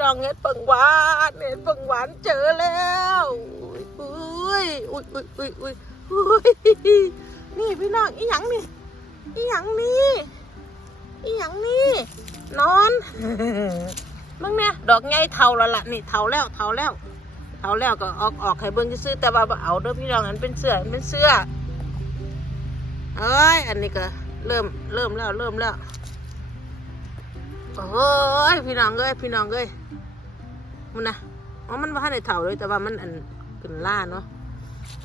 น้องเห็ดเปิงหวานเห็ดเปิงหวานเจอแล้วอุ้ยอุ้ยอุ้ยอุ้ยอุ้ยอุ้ยนี่พี่น้องอีหยังนี่อีหยังนี่อีหยังนี่นอนมึงเนี่ยดอกไงเทาแล้วล่ะนี่เทาแล้วเทาแล้วเทาแล้วก็ออกออกให้เบิ่งซื้อแต่ว่าเอาเด้อพี่น้องอันเป็นเสื้ออันเป็นเสื้อเอ้ยอันนี้ก็เริ่มเริ่มแล้วเริ่มแล้ว โอ้ยพี่น้องเอ้ยพี่น้องเอ้ยมันนะอ๋อมันว่าในเท่าเลยแต่ว่ามันอันเป็นล่าเนาะ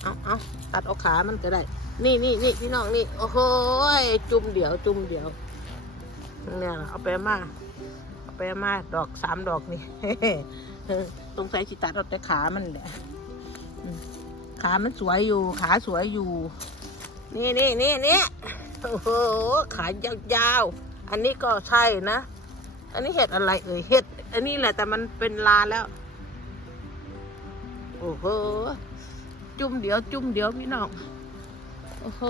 เอาเอาตัดเอาขามันก็ได้ นี่นี่นี่พี่น้องนี่โอ้โหยจุ่มเดี๋ยวจุ่มเดี๋ยวเนี่ยเอาไปมาเอาไปมาดอกสามดอกนี่ตรงใส่ชิตัดเอาแต่ขามันแหละขามันสวยอยู่ ขาสวยอยู่ นี่นี่นี่นี่โอ้โหขายาวๆอันนี้ก็ใช่นะ อันนี้เห็ดอะไรเอ่ยเห็ด อันนี้แหละแต่มันเป็นลาแล้ว โอ้โห จุ่มเดียว จุ่มเดียวพี่น้อง โอ้โห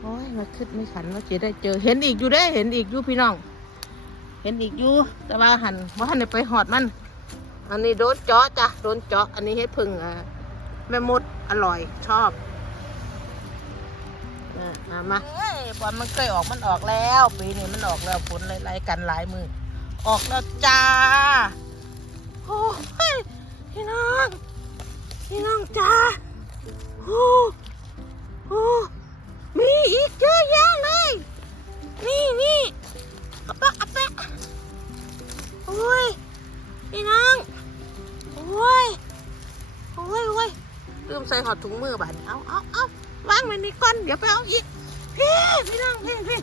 โอ้ยมาขึ้นไม่ขันว่าจะได้เจอ เห็นอีกอยู่ได้ เห็นอีกอยู่พี่น้อง เห็นอีกอยู่ แต่ว่าหันว่าหันไปหอดมัน อันนี้โดนเจาะจ้ะ โดนเจาะ อันนี้เฮ็ดพึ่งอะแม่มดอร่อยชอบ มามาเฮ้ยบอลมันเคยออกมันออกแล้ว ปีนี้มันออกแล้วผลไล่ๆกันหลายมือออกแล้วจ้าโอ้ยพี่น้องพี่น้องจ้าโอ้โอ้มีอีกเยอะแยะเลยนี่นี่อะปะอะแปะโอ้ยพี่น้องโอ้ยโอ้ยโอ้ยลืมใส่หอดถุงมือบานเอาเอาเอา วางไว้ในก้อนเดี๋ยวไปเอาอีกพี่พี่น้องพี่พี่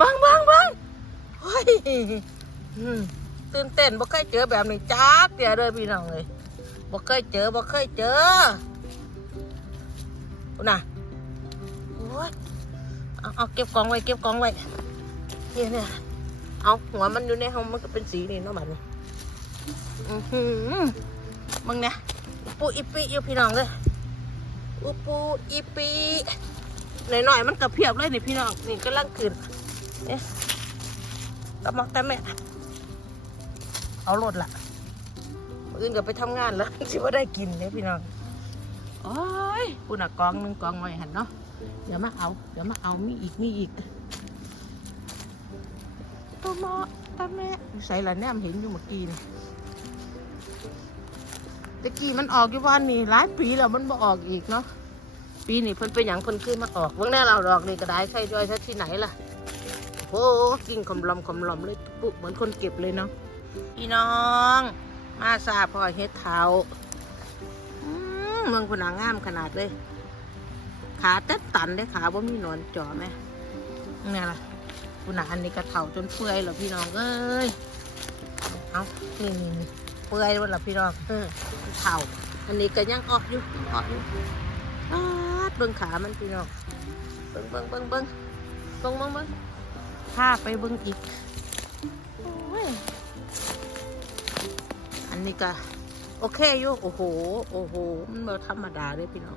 บังบังบังโอ้ยตื่นเต้นบ่เคยเจอแบบนี้จักเดี๋ยวเลยพี่น้องเลยบ่เคยเจอบ่เคยเจอน่ะโอ้ยเอาเอาเก็บกองไว้เก็บกองไว้เนี่ยเนี่ยเอาหัวมันอยู่ในห้องมันก็เป็นสีนี่เนาะบัดนี้อือหือมึงเนี่ยอุปูอีปีอยู่พี่น้องเลย อุปูอีปีหน่อยๆมันกระเพียบเลยนี่พี่น้องนี่กำลังขึ้นเอ๊ะกำลังแต่แม่เอารถละอื่นก็ไปทำงานแล้วสิว่าได้กินเนี่ยพี่น้องโอ้ยกูน่ะกองหนึงกองไว้หันเนาะเดี๋ยวมาเอา เดี๋ยวมาเอามีอีกมีอีกตัวมอตาแม่ใส่ละแนมเห็นอยู่เมื่อกี้นี่ ตะกี้มันออกอยู่วันนี้หลายปีแล้วมันบ่ออกอีกเนาะปีนี้เพิ่นเป็นอย่างเพิ่นขึ้นมาออกเบิ่งแน่เราดอกนี่ก็ได้ใช่ด้วยที่ไหนล่ะโอ้โหกิ่งคำลอมคำลอมเลยปุ๊บเหมือนคนเก็บเลยเนาะพี่น้อง มาซาพอเฮ็ดเท้ามเมืองพนางามขนาดเลย ขาเต้นตันได้ขาว่ามีหนอนจ่อไหมนี่ล่ะคุณนาอันนี้ก็เถาจนเปื่อยแล้วพี่น้องเอ้ย เอานี่นี่นี่ เปื่อยหมดละพี่น้องเออเข่าอันนี้ก็ยังออกอยู่ยังออกอยู่อาดเบิ้งขามันพี่น้องเบิ้งเบิ้งเบิ้งเบิ้งเบิ้งเบิ้งเบิ้งพาไปเบิ้งอีกโอ้ยอันนี้ก็โอเคอยู่โอ้โหโอ้โหมันบ่ธรรมดาเลยพี่น้อง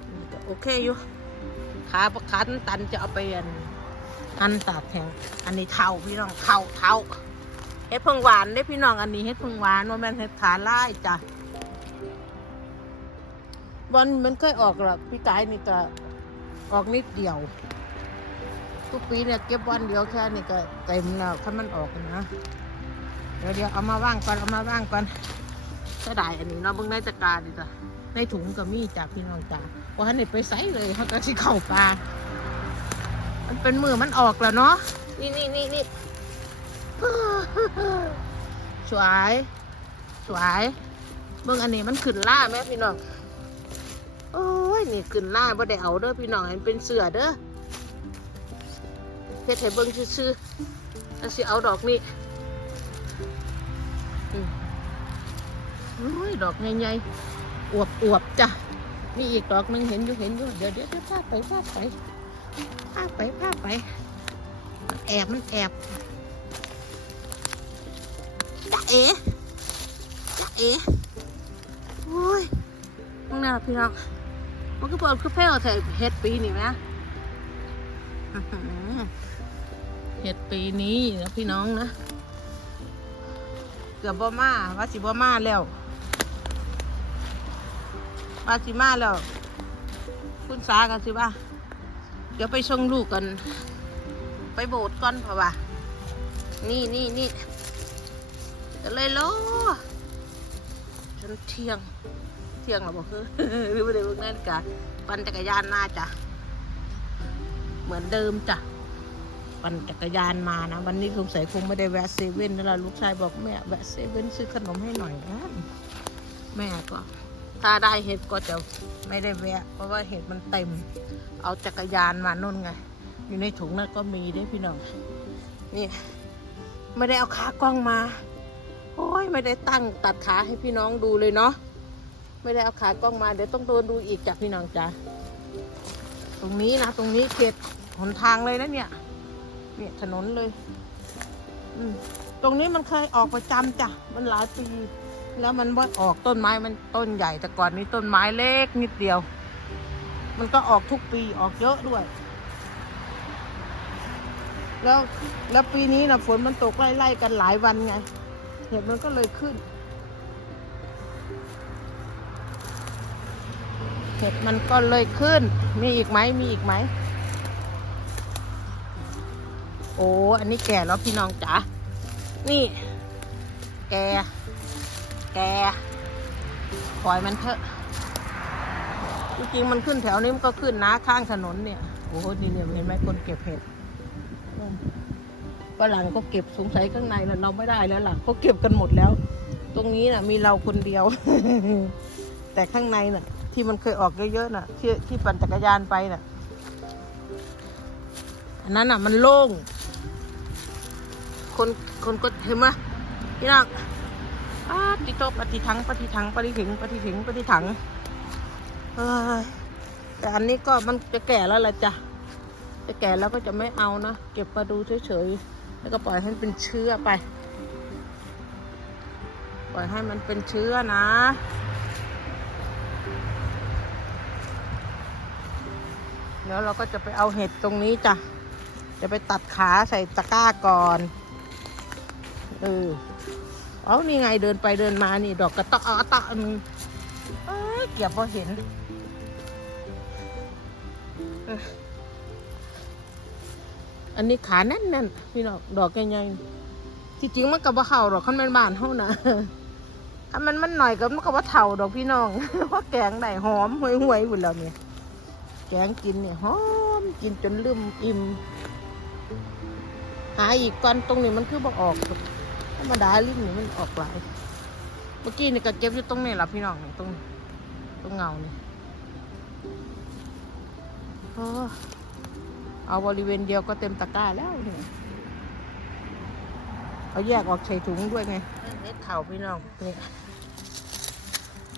อันนี้ก็โอเคอยู่ขาขาตันจะเอาไปอัน อันตากแข็งอันนี้เทาพี่น้องเทาเทาเฮ็ดเพิ่งหวานได้พี่น้องอันนี้เฮ็ดเพิ่งหวานว่าแม่นเฮ็ดขาไล่จ้ะบอลมันเคยออกหรอกพี่กายนี่ก็ออกนิดเดียว ทุกปีเนี่ยเก็บวันเดียวแค่นี้ก็เต็มแล้วถ้ามันออกนะเดี๋ยวเดี๋ยวเอามาว่างก่อนเอามาว่างก่อนก็ได้อันนี้เนาะเบิ่งในตะกร้ารดิจ้ะในถุงก็มีจ้ะพี่น้องจ้ะว่าให้ไปใส่เลยเขาก็สิเข้าปลา มันเป็นมือมันออกแล้วเนาะ นี่นี่นี่นี่สวย สวย เบิ่งอันนี้มันขึ้นล่าไหมพี่น้อง โอ้ย นี่ขึ้นล่าบ่ได้เอาเด้อพี่น้องเห็นเป็นเสือเด้อเฮ็ดให้เบิ่งซื่อๆแล้วสิเอาดอกนี้อืมโอ้ยดอกใหญ่ๆอวบอวบๆจ้ะ มีอีกดอกนึงเห็นอยู่เห็นอยู่ เดี๋ยวเดี๋ยวเดี๋ยวพาไปพาไป พาไปพาไปมันแอบมันแอบจะเอ๋จะเอ๋โอ้ยตรงนี้ล่ะพี่น้องมันก็เปิดคือเพ่อเถอะเฮ็ดปีนี่ไหมเห็ดปีนี้นะพี่น้องนะ เกือบบ่มาว่าสิบ่มาแล้วว่าสิมาแล้ว คุณสากันสิว่า เดี๋ยวไปส่งลูกกัน ไปโบสถ์ก่อนเพราะว่า นี่นี่นี่ก็เลยรอจนเที่ยง เที่ยงหรอบอกคือหรือไม่ได้เบิ่งนาฬิกาปั่นจักรยานมาจ้ะ เหมือนเดิมจ้ะ ปั่นจักรยานมานะ วันนี้สงสัยคงไม่ได้แวะเซเว่นแล้วล่ะลูกชายบอกแม่แวะเซเว่นซื้อขนมให้หน่อยนะแม่ก็ ถ้าได้เห็ดก็จะไม่ได้แวะ เพราะว่าเห็ดมันเต็ม เอาจักรยานมานุ่นไง อยู่ในถุงนั้นก็มีได้วยพี่น้อง นี่ไม่ได้เอาขากล้องมา โอ้ยไม่ได้ตั้งตัดขาให้พี่น้องดูเลยเนาะ ไม่ได้เอาขากล้องมาเดี๋ยวต้องโดนดูอีกจ้ะพี่น้องจ้ะ ตรงนี้นะตรงนี้เขตหนทางเลยนะเนี่ย เนี่ยถนนเลย อืมตรงนี้มันเคยออกประจำจ้ะ มันหลายปี แล้วมันว่าออกต้นไม้มันต้นใหญ่แต่ก่อนนี้ต้นไม้เล็กนิดเดียว มันก็ออกทุกปีออกเยอะด้วย แล้วแล้วปีนี้นะฝนมันตกไล่ๆกันหลายวันไง เห็ดมันก็เลยขึ้น เห็ดมันก็เลยขึ้น มีอีกไหมมีอีกไหมโอ้ อันนี้แก่แล้วพี่น้องจ๋า นี่ แก แกปล่อยมันเถอะจริงๆมันขึ้นแถวนี้มันก็ขึ้นนะข้างถนนเนี่ยโอ้โหนี่เนี่ยเห็นไหมคนเก็บเห็ดฝรั่งก็เก็บสงสัยข้างในแล้วเราไม่ได้แล้วล่ะเขาเก็บกันหมดแล้ว ตรงนี้น่ะ มีเราคนเดียว แต่ข้างในน่ะ ที่มันเคยออกเยอะๆน่ะ ที่ที่ปั่นจักรยานไปน่ะอันนั้นน่ะ มันโล่งคนคนก็เห็นไหมพี่น้อง ปาติโตปฏิทังปฏิทังปฏิถิงปฏิถิงปฏิถังเอ้ยแต่อันนี้ก็มันจะแก่แล้วละจ้ะจะแก่แล้วก็จะไม่เอานะ เก็บมาดูเฉยๆแล้วก็ปล่อยให้มันเป็นเชื้อไป ปล่อยให้มันเป็นเชื้อนะเดี๋ยวเราก็จะไปเอาเห็ดตรงนี้จ้ะจะไปตัดขาใส่ตะกร้าก่อนเออ เอานี่ไงเดินไปเดินมานี่ ดอกกระตาะกระตาะนึงเอ้ยเก็บพอเห็นอันนี้ขาแน่นๆพี่น้องดอกใหญ่ๆที่จริงมันกับว่าเห่าดอกขั้นเป็นบานเท่านะถ้ามันมันหน่อยกับมันกับว่าเถ่าดอกพี่น้องเพราะแกงได้หอมห่วยๆหมดแล้วเนี่ยแกงกินเนี่ยหอมกินจนลืมอิ่มหาอีกก่อนตรงนี้มันคือบอกออก ธรรมดาลิ้นนี่มันออกหลาย เมื่อกี้นี่ก็เก็บอยู่ตรงนี้แหละพี่น้องนี่ตรงตรงเงานี่โอ้เอาบริเวณเดียวก็เต็มตะกร้าแล้วนี่เอาแยกออกใส่ถุงด้วยไงเม็ดเข่าพี่น้องนี่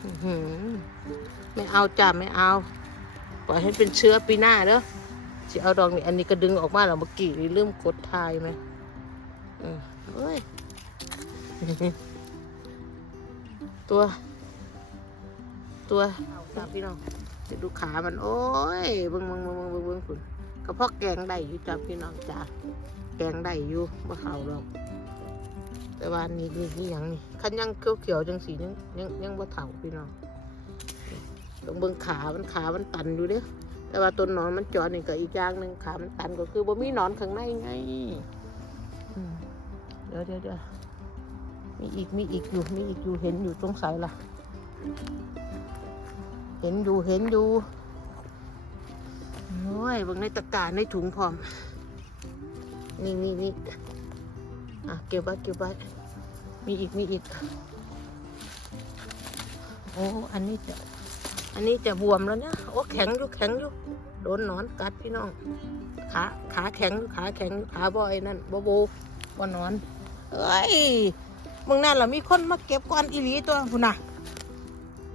อื้อหือไม่เอาจ้ะไม่เอาปล่อยให้เป็นเชื้อปีหน้าเด้อสิเอาดอกนี่อันนี้ก็ดึงออกมาแล้วเมื่อกี้นี่ลืมกดทายไหมอืมเอ้ย ตัว ตัวครับพี่น้องจะดูขามัน โอ้ยเบิ่งเบิ่งเบิ่งเบิ่งเบิ่งคุณกระเพาะแกงได้อยู่จ้าพี่น้องจ้าแกงได้อยู่บ่เข่าหรอกแต่ว่านี่นี่นี่หยังนี่คันยังเขียวเขียวๆจังสียังยังยังบ่เถ่าพี่น้องต้องเบิ่งขามันขามันตันอยู่เด้อแต่ว่าต้นหนอนมันจอดนี่ก็อีกอย่างหนึ่งขามันตันก็คือบ่มีหนอนข้างในไงอืมเดี๋ยวเดี๋ยวเดี๋ยว มีอีกมีอีกอยู่มีอีกอยู่เห็นอยู่ตรงสายละเห็นอยู่เห็นอยู่โอ้ยบางในตะกร้าในถุงพร้อม นี่นี่นี่อะเก็บไว้เก็บไว้มีอีกมีอีกโอ้อันนี้จะอันนี้จะบวมแล้วเนี่ยโอ้แข็งอยู่แข็งอยู่โดนนอนกัดพี่น้องขาขาแข็งอยู่ขาแข็งอยู่ขาบ่อยนั่นบ่โบบ่นอนเอ้ย มึงนั่นเรอมีคนมาเก็บก้อนอีหลีตัวพุ่นน่ะ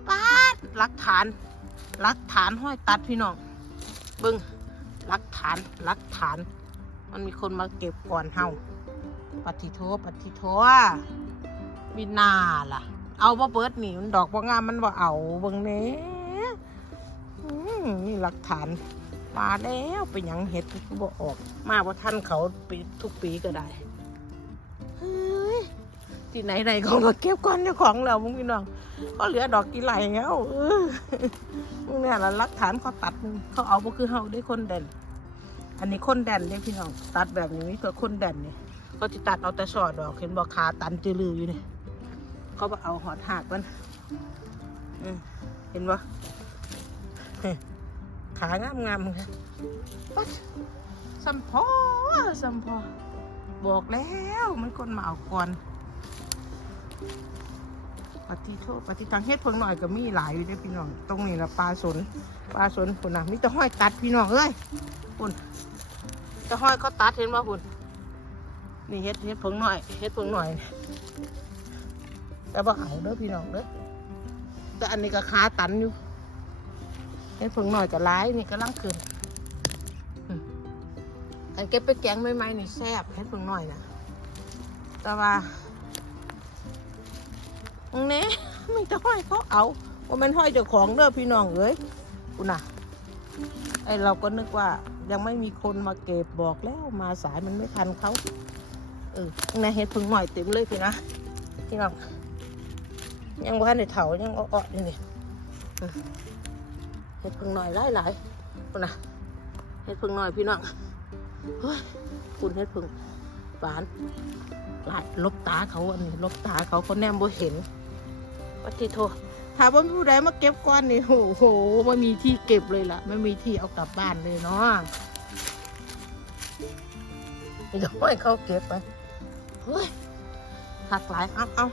ปัดหลักฐานหลักฐานห้อยตัดพี่น้องเบึงหลักฐานหลักฐาน มันมีคนมาเก็บก่อนเฮาปฏิโทปฏิโทมีนาล่ะ เอาบ่เบิดนี่มันดอกบ่งามมันบ่เอาเบิ่งแหน่อืมนี่หลักฐานมาแล้วเป็นหยังเห็ดคือบ่ออก มาว่าท่านเขาปีทุกปีก็ได้ ที่ไหนไหนเขาเก็บก้อนเจ้าของเรามึงพี่น้องก็เหลือดอกกี่ไหลแล้วเออมึงเนี่ยละลักฐานเขาตัดเขาเอาบ่คือเฮาได้คนเด่นอันนี้คนแดนเนี่ยพี่น้องตัดแบบนี้นี่คือคนแดนเนี่ยเขาจะตัดเอาแต่สอดดอกเห็นบอกขาตันจือลืออยู่เนี่ยเขาบอกเอาหอดหักมันเห็นปะขางามงามเลยปัดสัมพอสัมพอบอกแล้วมันคนมาเอาก่อน ปฏิโทษปฏิทังเฮ็ดเพิ่งหน่อยก็มีหลายอยู่เด้พี่น้อง ตรงนี้ละปลาสนปลาสนคุณนะมิตรห้อยตัดพี่น้องเอ้ยคุณจะห้อยเขาตัดเห็นว่าคุณนี่เฮ็ดเฮ็ดเพิ่งหน่อยเฮ็ดเพิ่งหน่อย แต่ว่าเอาเด้อพี่น้องเด้อแต่อันนี้ก็ขาตันอยู่เฮ็ดเพิ่งหน่อยก็ร้ายนี่ก็ลังขึ้นอันเก็บไปแกงใหม่ๆนี่แซ่บเฮ็ดเพิ่งหน่อยนะแต่ว่า อันนี้ไม่จะห้อยเขาเอาว่ามันห้อยเจ้าของเด้อพี่น้องเอ้ยคุณน่ะไอเราก็นึกว่ายังไม่มีคนมาเก็บบอกแล้วมาสายมันไม่ทันเขาเออนะเห็ดพึ่งหน่อยเต็มเลยพี่นะพี่น้องยังว่าในเถายังอ้อๆอยู่นี่เห็ดพึ่งหน่อยหลายหลายๆคนนะเห็ดพึ่งหน่อยพี่น้องเฮ้ยคุณเห็ดพึ่งหวานหลายลบตาเขาอันนี้ลบตาเขาเขาแนมบ่เห็น ปฏิโทถามว่ามีผู้ใดมาเก็บก้อนนี่โอ้โหไม่มีที่เก็บเลยล่ะ ไม่มีที่เอากลับบ้านเลยเนาะเดี๋ยวให้เขาเก็บไปเฮ้ยหักหลายเอาเอา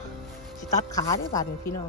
สิตัดขาได้บาดนี่พี่น้อง